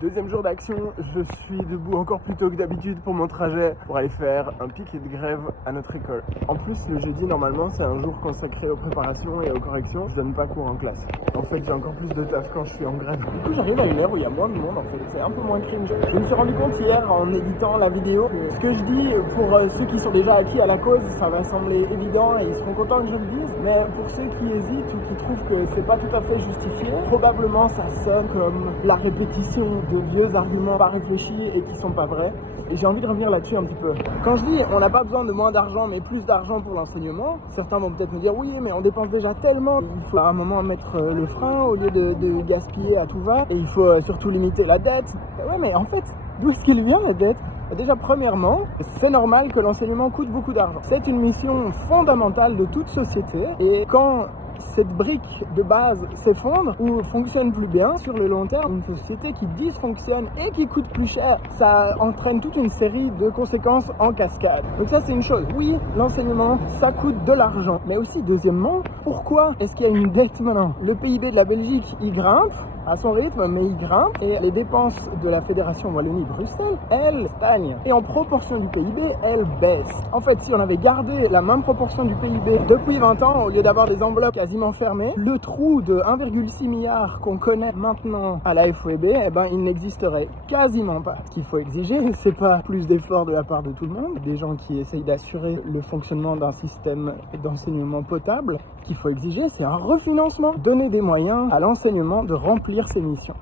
Deuxième jour d'action, je suis debout encore plus tôt que d'habitude pour mon trajet pour aller faire un piquet de grève à notre école. En plus, le jeudi, normalement, c'est un jour consacré aux préparations et aux corrections. Je donne pas cours en classe. En fait, j'ai encore plus de taf quand je suis en grève. Du coup, j'arrive à une heure où il y a moins de monde, en fait. C'est un peu moins cringe. Je me suis rendu compte hier, en éditant la vidéo, que ce que je dis, pour ceux qui sont déjà acquis à la cause, ça va sembler évident et ils seront contents que je le dise. Mais pour ceux qui hésitent ou qui trouvent que c'est pas tout à fait justifié, probablement ça sonne comme la répétition de vieux arguments pas réfléchis et qui sont pas vrais. Et j'ai envie de revenir là-dessus un petit peu. Quand je dis on n'a pas besoin de moins d'argent mais plus d'argent pour l'enseignement, certains vont peut-être me dire oui mais on dépense déjà tellement, il faut à un moment mettre le frein au lieu de gaspiller à tout va et il faut surtout limiter la dette. Ouais mais en fait, d'où est-ce qu'il vient la dette ? Déjà, premièrement, c'est normal que l'enseignement coûte beaucoup d'argent. C'est une mission fondamentale de toute société et quand cette brique de base s'effondre ou fonctionne plus bien, sur le long terme, une société qui dysfonctionne et qui coûte plus cher, ça entraîne toute une série de conséquences en cascade. Donc ça, c'est une chose. Oui, l'enseignement, ça coûte de l'argent. Mais aussi, deuxièmement, pourquoi est-ce qu'il y a une dette maintenant ? Le PIB de la Belgique, il grimpe à son rythme, mais il grimpe et les dépenses de la Fédération Wallonie-Bruxelles, elles stagnent. Et en proportion du PIB, elles baissent. En fait, si on avait gardé la même proportion du PIB depuis 20 ans, au lieu d'avoir des enveloppes quasiment fermées, le trou de 1,6 milliard qu'on connaît maintenant à la FOEB, eh ben, il n'existerait quasiment pas. Ce qu'il faut exiger, c'est pas plus d'efforts de la part de tout le monde, des gens qui essayent d'assurer le fonctionnement d'un système d'enseignement potable. Ce qu'il faut exiger, c'est un refinancement. Donner des moyens à l'enseignement de remplir ses missions.